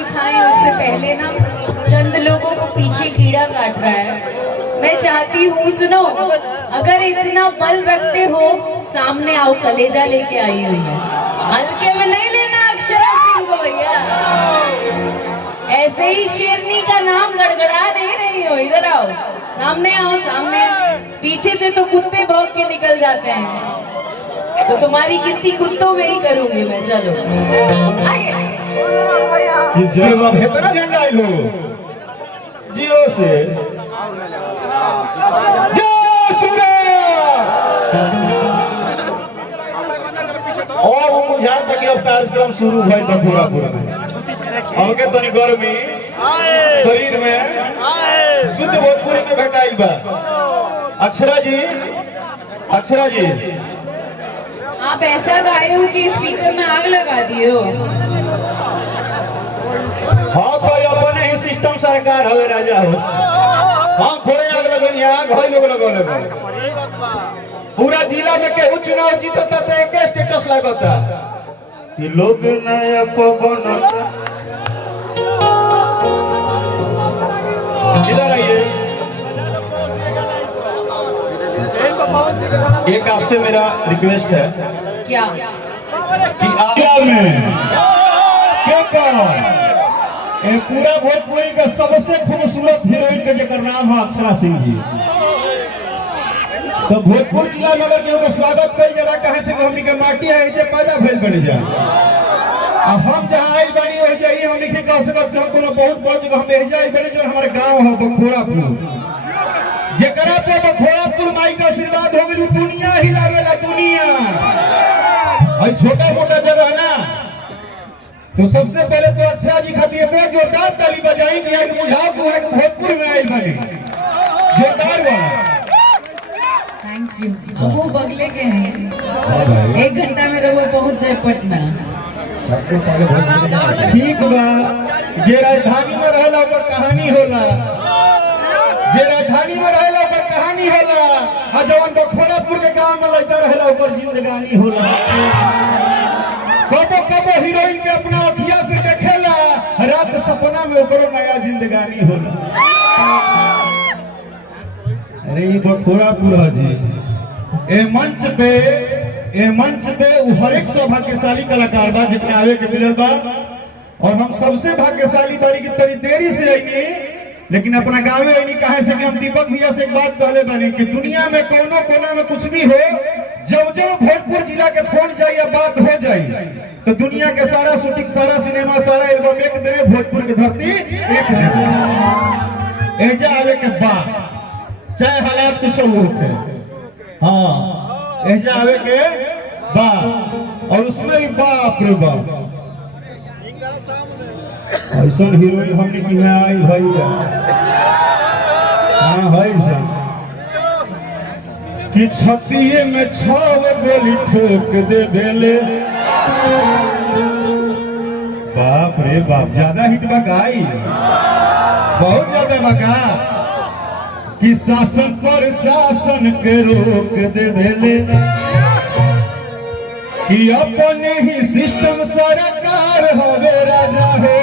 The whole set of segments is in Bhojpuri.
उठाएं उससे पहले ना चंद लोगों को पीछे कीड़ा काट रहा है। मैं चाहती हूँ, सुनो, अगर इतना बल रखते हो सामने आओ, कलेजा लेके आई हुई है, हल्के में नहीं लेना अक्षरा सिंह को भैया। ऐसे ही शेरनी का नाम गड़गड़ा नहीं रही हो, इधर आओ, सामने आओ, सामने। पीछे से तो कुत्ते भौंक के निकल जाते हैं, तो तुम्हारी गिनती कुत्तों में ही करूंगी मैं। चलो आगे। जब हेतना झंडा लो जियो से और वो बुझात तक अब कार्यक्रम शुरू भइल बा पूरा हमके तनी गर्मी शरीर में शुद्ध भोजपुरी में घटाइल बा। अक्षरा जी, अक्षरा जी, आप ऐसा गाए हो कि स्पीकर में आग लगा दिए हो। हाँ तो अपने ही सिस्टम सरकार हो राजा हो, हम थोड़े आग लगन आग हो लोग लगन पूरा जिला में केहू चुनाव जीतता तो एक स्टेटस लगता कि लोग नया पवन। इधर आइए, एक आपसे मेरा रिक्वेस्ट है क्या कि आप में क्या ये पूरा भोजपुरी का सबसे खूबसूरत हीरोइन का जेकर नाम है अक्षरा सिंह जी, तो भोजपुर जिला में अगर केहू स्वागत कई जगह कहे से हमनी के माटी है जे पैदा भेल बन जाए, और हम जहाँ आई बनी वही जाइए हम नहीं कह सकते हम कोनो बहुत बड़ जगह हम भेज जाए बने जो हमारे गांव है बखोरापुर, जेकरा पे बखोरापुर माई का आशीर्वाद हो गई दुनिया हिलावेला दुनिया। और छोटा मोटा जगह ना, तो सबसे पहले तो अक्षरा जी खातिर बड़ा जोरदार ताली बजाई कि आगे बुझाओ कि आगे भोजपुर में आई बने जोरदार वाला। Thank you. अब वो बगले के हैं, 1 घंटा में रहो पहुंच जाए पटना। ठीक बा, जे राजधानी में रहला ओकर कहानी होला, जे राजधानी में रहला ओकर कहानी होला, आ जवन बखोरापुर के गांव में लड़का रहला ओकर जिंदगानी होला। कबो कबो हीरोइन के अपना अखिया से देखेला, रात सपना में ओकरो नया जिंदगानी होला। अरे ये बखोरापुर है जी, ए मंच पे हर एक सौभाग्यशाली कलाकार बा जितने आवे के मिलल बा, और हम सबसे भाग्यशाली बारी की तरी देरी से आईनी, लेकिन अपना गाँव आईनी कहे से कि हम दीपक भैया से एक बात कहले बनी कि दुनिया में कोनो कोना में कुछ भी हो, जब भोजपुर जिला के फोन जाए या बात हो जाए तो दुनिया के सारा शूटिंग, सारा सिनेमा, सारा एल्बम एक दे, भोजपुर की धरती एक दे एजा आवे के बाद चाहे हालात कुछ हो, हाँ एजा आवे के बाद, और उसमें भी बाप रे बाप ऐसा हीरोइन हमने की है आई भाई। हाँ भाई साहब कि छतिये में 6 गोली ठोक दे बेले, बाप रे बाप ज्यादा हिट बगाई, बहुत ज्यादा बगा कि शासन पर शासन के रोक दे बेले, कि अपने ही सिस्टम सरकार होवे राजा हो।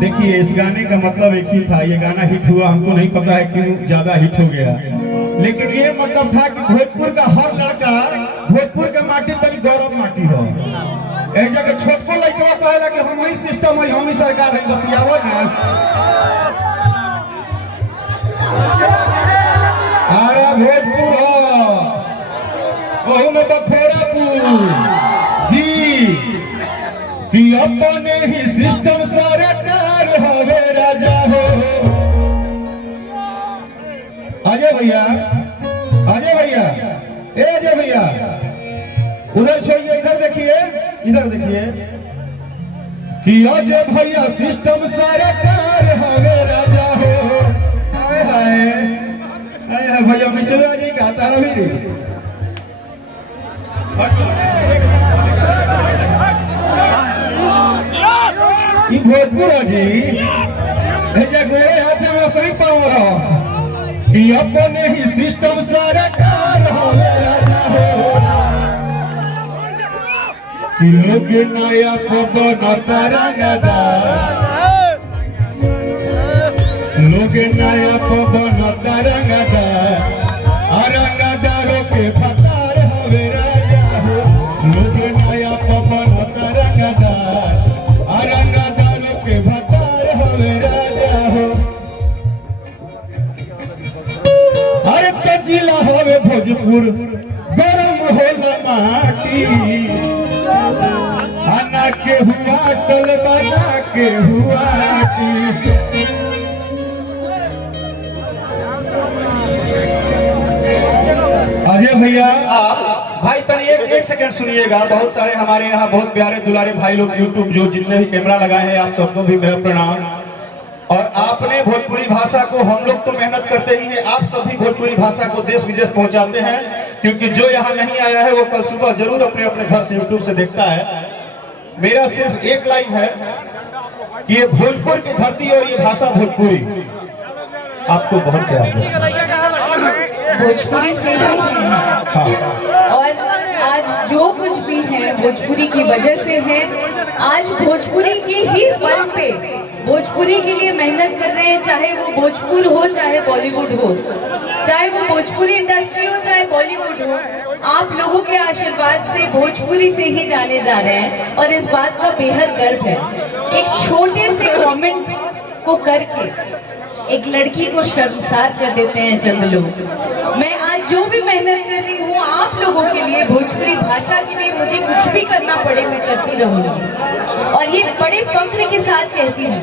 देखिए इस गाने का मतलब एक ही था, ये गाना हिट हुआ, हमको नहीं पता है क्यों ज्यादा हिट हो गया, लेकिन ये मतलब था कि भोजपुर का हर लड़का भोजपुर के माटी तनी गौरव माटी हो। एक जगह छोटको लड़का कहेला कि हम ही सिस्टम है, हम ही सरकार है, बतियावो ना। आरा भोजपुर हो, वहू में बखोरापुर जी, कि अपने ही सिस्टम सरकार होवे राजा हो। अजय भैया, अजय भैया, ए अजय भैया उधर छोड़िए, इधर देखिए, इधर देखिए कि अजय भैया सिस्टम सरकार होवे राजा हो। हाय हाय हाय भैया नीचे नहीं कहता रवि रे, भोजपुर जी गोरे हाथे में सही पावर हो कि अपने ही सिस्टम सरकार हो, लोग नया पवन तरंगदार, लोग नया पवन तरंगदार, रंगदारों के फतार हवे राजा हो। लोग नया पवन तरंगदार, रंगदारों के फतार हवे राजा हो। अरे तजिला हवे भोजपुर गरम होला माटी, आना के हुआ टल बना के हुआ अजय भैया भाई तनी एक सेकंड सुनिएगा। बहुत सारे हमारे यहाँ बहुत प्यारे दुलारे भाई लोग यूट्यूब जो जितने भी कैमरा लगाए हैं, आप सबको भी मेरा प्रणाम। और आपने भोजपुरी भाषा को, हम लोग तो मेहनत करते ही हैं, आप सभी भोजपुरी भाषा को देश विदेश पहुंचाते हैं, क्योंकि जो यहाँ नहीं आया है वो कल सुबह जरूर अपने अपने घर से यूट्यूब से देखता है। मेरा सिर्फ एक लाइन है कि ये भोजपुर की धरती और ये भाषा भोजपुरी आपको बहुत प्यार है। भोजपुरी से ही है। हाँ। और आज जो कुछ भी है भोजपुरी की वजह से है। आज भोजपुरी के ही बल पे भोजपुरी के लिए मेहनत कर रहे हैं, चाहे वो भोजपुर हो चाहे बॉलीवुड हो, चाहे वो भोजपुरी इंडस्ट्री हो चाहे बॉलीवुड हो। आप लोगों के आशीर्वाद से भोजपुरी से ही जाने जा रहे हैं और इस बात का बेहद गर्व है। एक छोटे से कमेंट को करके एक लड़की को शर्मसार कर देते हैं चंद लोग। मैं आज जो भी मेहनत कर रही हूँ आप लोगों के लिए, भोजपुरी भाषा के लिए, मुझे कुछ भी करना पड़े मैं करती रहूंगी। और ये बड़े फख्र के साथ कहती हूँ,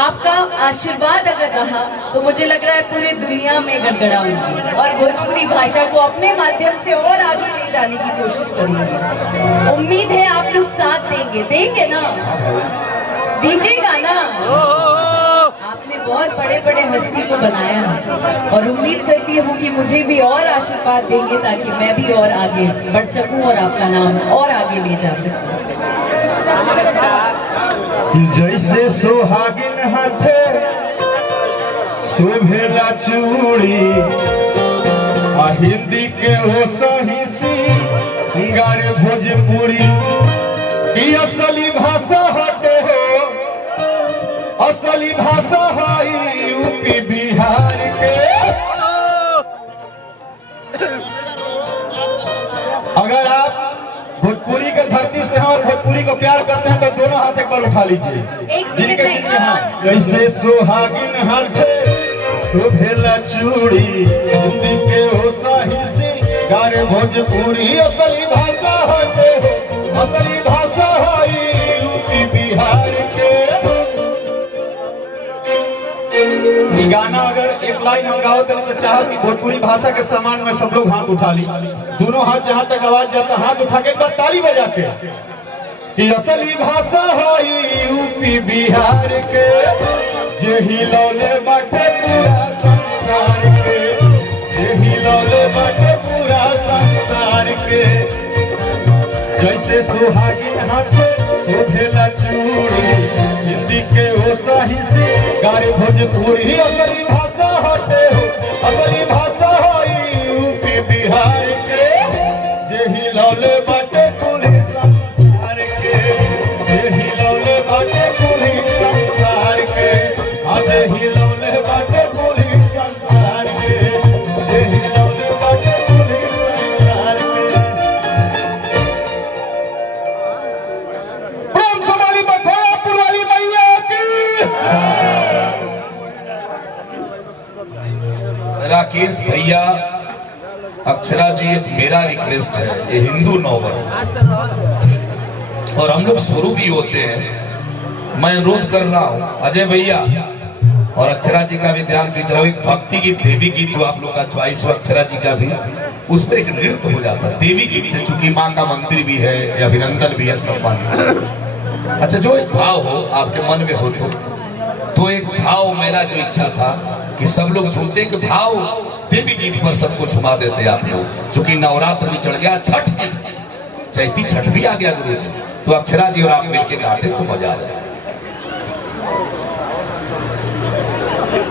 आपका आशीर्वाद अगर रहा तो मुझे लग रहा है पूरी दुनिया में गड़गड़ाऊंगी और भोजपुरी भाषा को अपने माध्यम से और आगे ले जाने की कोशिश करूंगी। उम्मीद है आप लोग साथ देंगे ना, दीजिएगा ना। आपने बहुत बड़े बड़े हस्ती को बनाया है और उम्मीद करती हूँ कि मुझे भी और आशीर्वाद देंगे ताकि मैं भी और आगे बढ़ सकूं और आपका नाम और आगे ले जा सकूं। जैसे सोहागिन हाथे शोभेला चूड़ी, हिंदी के हो सही सिंगार भोजपुरी की असली भाषा हटे हो, असली भाषा है यूपी बिहार के। अगर आप भोजपुरी के धरती से हैं और भोजपुरी को प्यार करते हैं तो दोनों हाथ एक बार उठा लीजिए। जैसे सोहागिन हाथे शोभेला चूड़ी, हिंदी के हो सही सिंगार भोजपुरी असली भाषा हटे हो, असली भाषा है यूपी बिहार के। गाना अगर एक लाइन हम गाओ तो चाहत कि भोजपुरी भाषा के सम्मान में सब लोग हाथ उठा ली, दोनों हाथ जहां तक आवाज जाता हाथ उठा के एक बार ताली बजा के कि असली भाषा है यूपी बिहार के, जेही लौले बाटे पूरा संसार के, जेही लौले बाटे पूरा संसार के। जैसे सुहागिन हाथे शोभेला चूड़ी, हिंदी के हो सही सिंगार भोजपुरी असली भाषा हटे हो, असली भाषा है यूपी बिहार के, जेही लौले बाटे पूरी संसार के, जेही लौले बाटे पूरी संसार के, जेही लौले बाटे पूरी संसार के, जेही लौले बाटे पूरी संसार के। प्रेम समाली बखोरापुर वाली मैया की। राकेश भैया, अक्षरा जी, मेरा रिक्वेस्ट है, ये हिंदू नॉवेल्स और हम लोग शुरू भी होते हैं। मैं अनुरोध कर रहा हूँ अजय भैया और अक्षरा जी का भी ध्यान खींच रहा हूँ। एक भक्ति गीत, देवी गीत जो आप लोग का च्वाइस हो, अक्षरा जी का भी, उस पर एक नृत्य हो जाता है देवी गीत से, चूंकि माँ का मंदिर भी है, अभिनंदन भी है, सम्मान। अच्छा, जो एक भाव हो आपके मन में हो तो एक भाव, मेरा जो इच्छा था कि सब लोग झूमते के भाव देवी गीत पर सबको झुमा देते आप लोग, चूंकि नवरात्र भी चढ़ गया, छठ की चैती छठ भी आ गया गुरु जी, तो अक्षरा जी और आप मिलके गाते तो मजा आ जाए।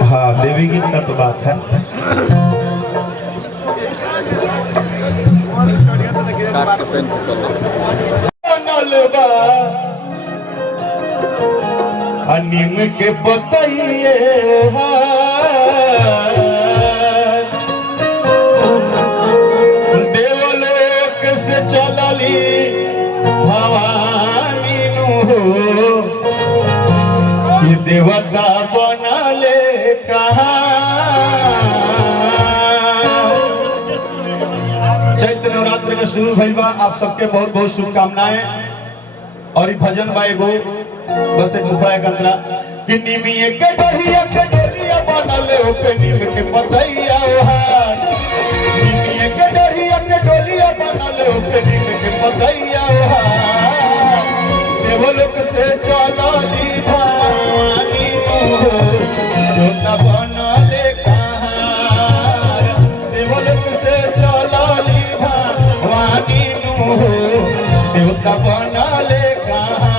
हाँ, देवी गीत का तो बात है। बा नीम के पतइए देवलोक से चलली भवानी नु हो कि देवता बनले कहाँ। चैत्र नवरात्र में शुरू भइल बा, आप सबके बहुत बहुत शुभकामनाएं। और भजन बा एगो बस एक मुखड़ा एक अंतरा कि निमिये के डोरिया बनले ओपे नीम के पतइया ओहार निमिये के डोरिया बनले ओपे नीम के पतइया ओहार देवलोक से चलली भवानी हो जोता बनले कहाँ देवलोक से चलली भवानी हो देवता बनले कहाँ।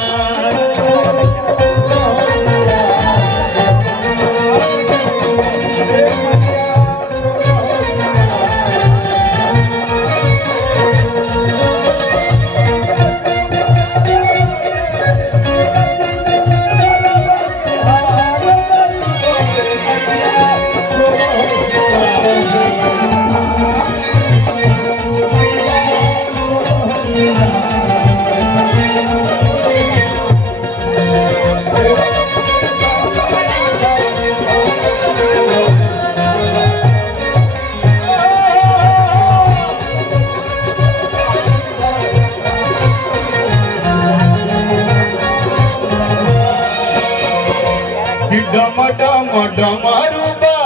डम डम डमरुबा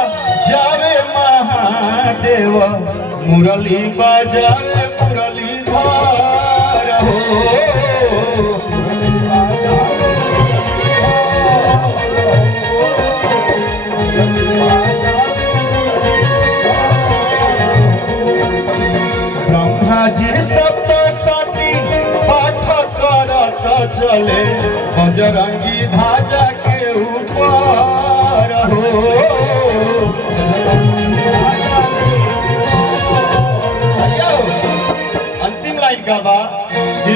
जावे महादेव मुरली बजावे मुरली धार हो ब्रह्मा जी सप्तशती पाठ करत चले बजरंगी ध्वजा के ऊपर हो अंतिम लाइन का बा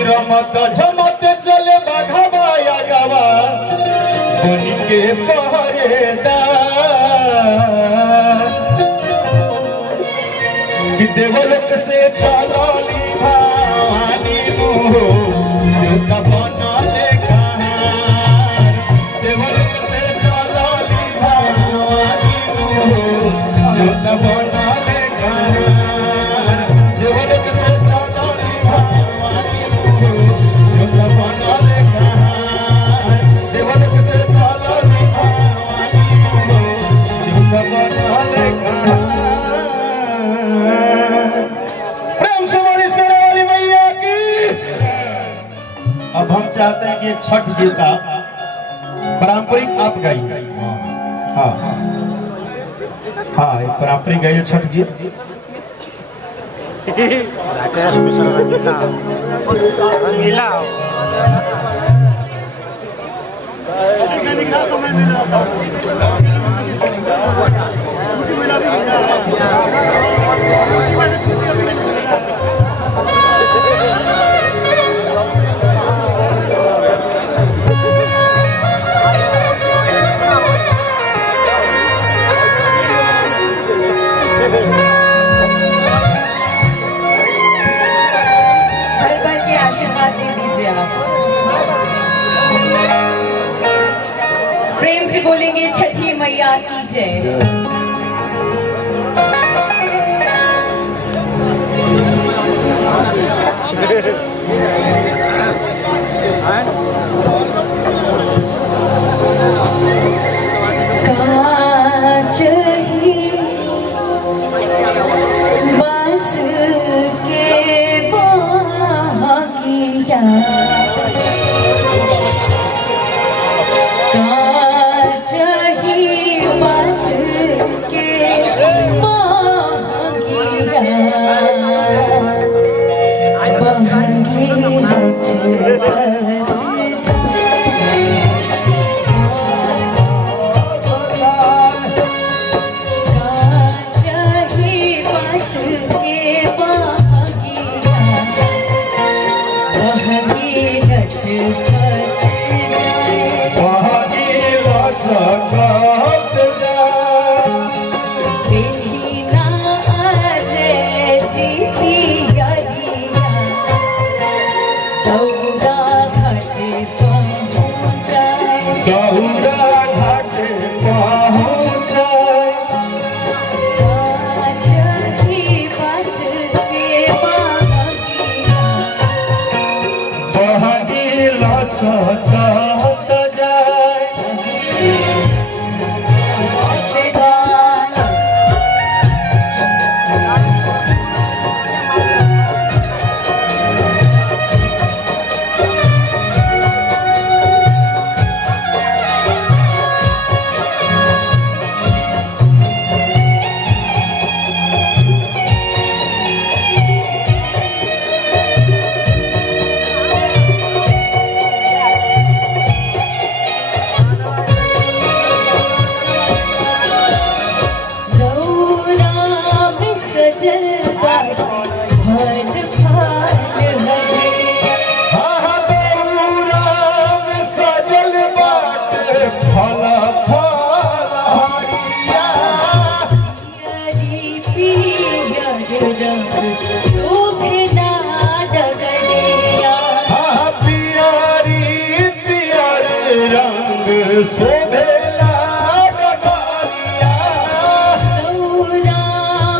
रमत झमत चले बाघावा या गावा बनी के पहरेदार देवलोक से चलली भवानी हो देवता बनले कहाँ देवलोक से चलली भवानी हो देवता बनले कहाँ देवलोक से चलली भवानी हो देवता बनले कहाँ देवलोक से चलली भवानी हो देवता बनले कहाँ। अब हम चाहते हैं कि छठ गीत पारंपरिक आप गाइए। हाँ हाँ एक पारंपरिक गाइए छठ गीत। रंगीला आशीर्वाद दे दीजिए आप। प्रेम से बोलेंगे छठी मैया की जय। बहंगी गौरा घाट पहुँचा बहनीला छत जाए शोभेला डगरिया गौरा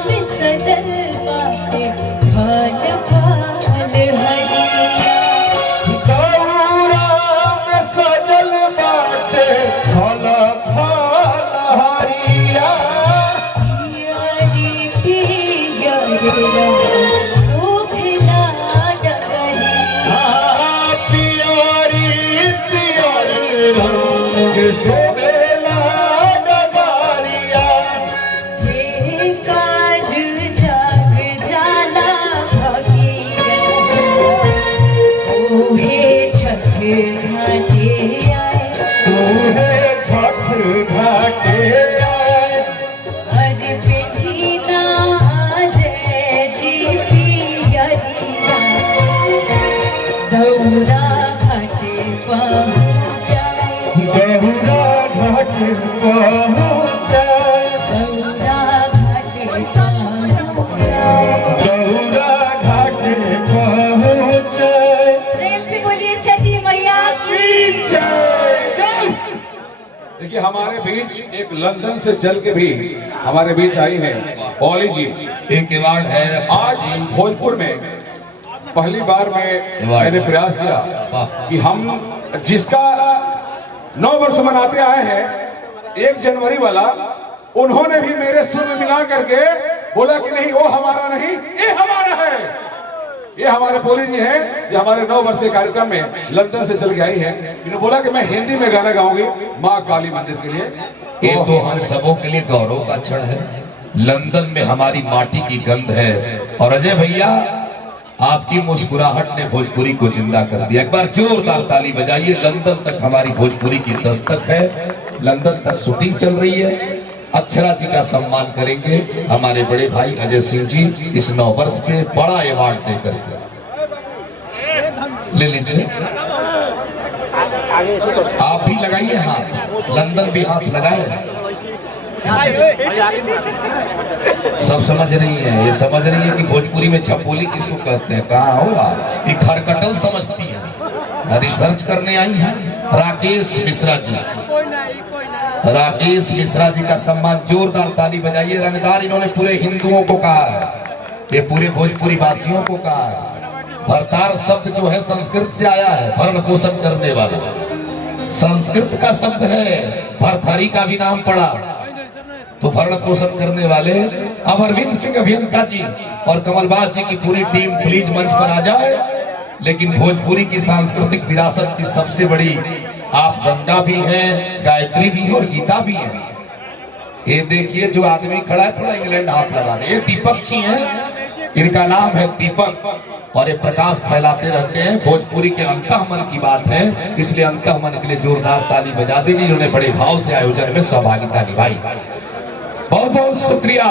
में सजल बाटे फल फल हरिया गौरा में सजल बाटे फल फल हरिया पियरी पियर शोभला डगरिया पियरी पियर रंग शोभेला डगरिया जे काज जाग जाला भगिया ओहे छठ घाटे आए तूहे छठ घाटे आए अज पेठीना जय जी पियरिया दौरा घाटे पहुँचाए गौरा घाट पहुँचाए गौरा घाटे पहुँचाए गौरा घाट पहुँचाए प्रेम से बोलिए छठी मैया की देखिए हमारे बीच एक लंदन से चल के भी हमारे बीच आई है पॉली जी। एक अवार्ड है आज भोजपुर में पहली बार मैंने प्रयास किया कि हम जिसका 9 वर्ष मनाते आए हैं 1 जनवरी वाला, उन्होंने भी मेरे सुर में मिला करके बोला कि नहीं वो हमारा नहीं ये हमारा है। ये हमारे पोली जी हैं जो हमारे 9 वर्षीय कार्यक्रम में लंदन से चल के आई है। इन्होंने बोला कि मैं हिंदी में गाना गाऊंगी माँ काली मंदिर के लिए। ये तो हम सबों के लिए गौरव का क्षण है। लंदन में हमारी माटी की गंध है और अजय भैया आपकी मुस्कुराहट ने भोजपुरी को जिंदा कर दिया। एक बार जोरदार ताली बजाइए। लंदन तक हमारी भोजपुरी की दस्तक है, लंदन तक शूटिंग चल रही है। अक्षरा जी का सम्मान करेंगे हमारे बड़े भाई अजय सिंह जी इस 9 वर्ष पे बड़ा अवार्ड दे करके। ले लीजिए, आप भी लगाइए हाथ, लंदन भी हाथ लगाए। सब समझ रही है, ये समझ रही है कि भोजपुरी में छपोली किसको कहते हैं। कहाँ होगा ये खरकटल समझती है, रिसर्च करने आई है। राकेश मिश्रा जी, राकेश मिश्रा जी का सम्मान, जोरदार ताली बजाइए। रंगदार इन्होंने पूरे हिंदुओं को कहा है, ये पूरे भोजपुरी वासियों को कहा है। भरतार शब्द जो है संस्कृत से आया है, भरण पोषण करने वाला संस्कृत का शब्द है। भरथरी का भी नाम पड़ा तो भरण पोषण करने वाले। अब अरविंद सिंह अभियंता जी और कमलबाज जी की पूरी टीम प्लीज मंच पर आ जाए। लेकिन भोजपुरी की सांस्कृतिक विरासत की सबसे बड़ी आप गंगा भी हैं, गायत्री भी है और गीता भी है। ये देखिए जो आदमी खड़ा है थोड़ा इंग्लैंड हाथ लगाने, ये दीपक जी हैं, इनका नाम है दीपक और ये प्रकाश फैलाते रहते हैं। भोजपुरी के अंतःमन की बात है, इसलिए अंतःमन के लिए जोरदार ताली बजा दीजिए। इन्होंने बड़े भाव से आयोजन में सहभागिता निभाई। बहुत बहुत शुक्रिया।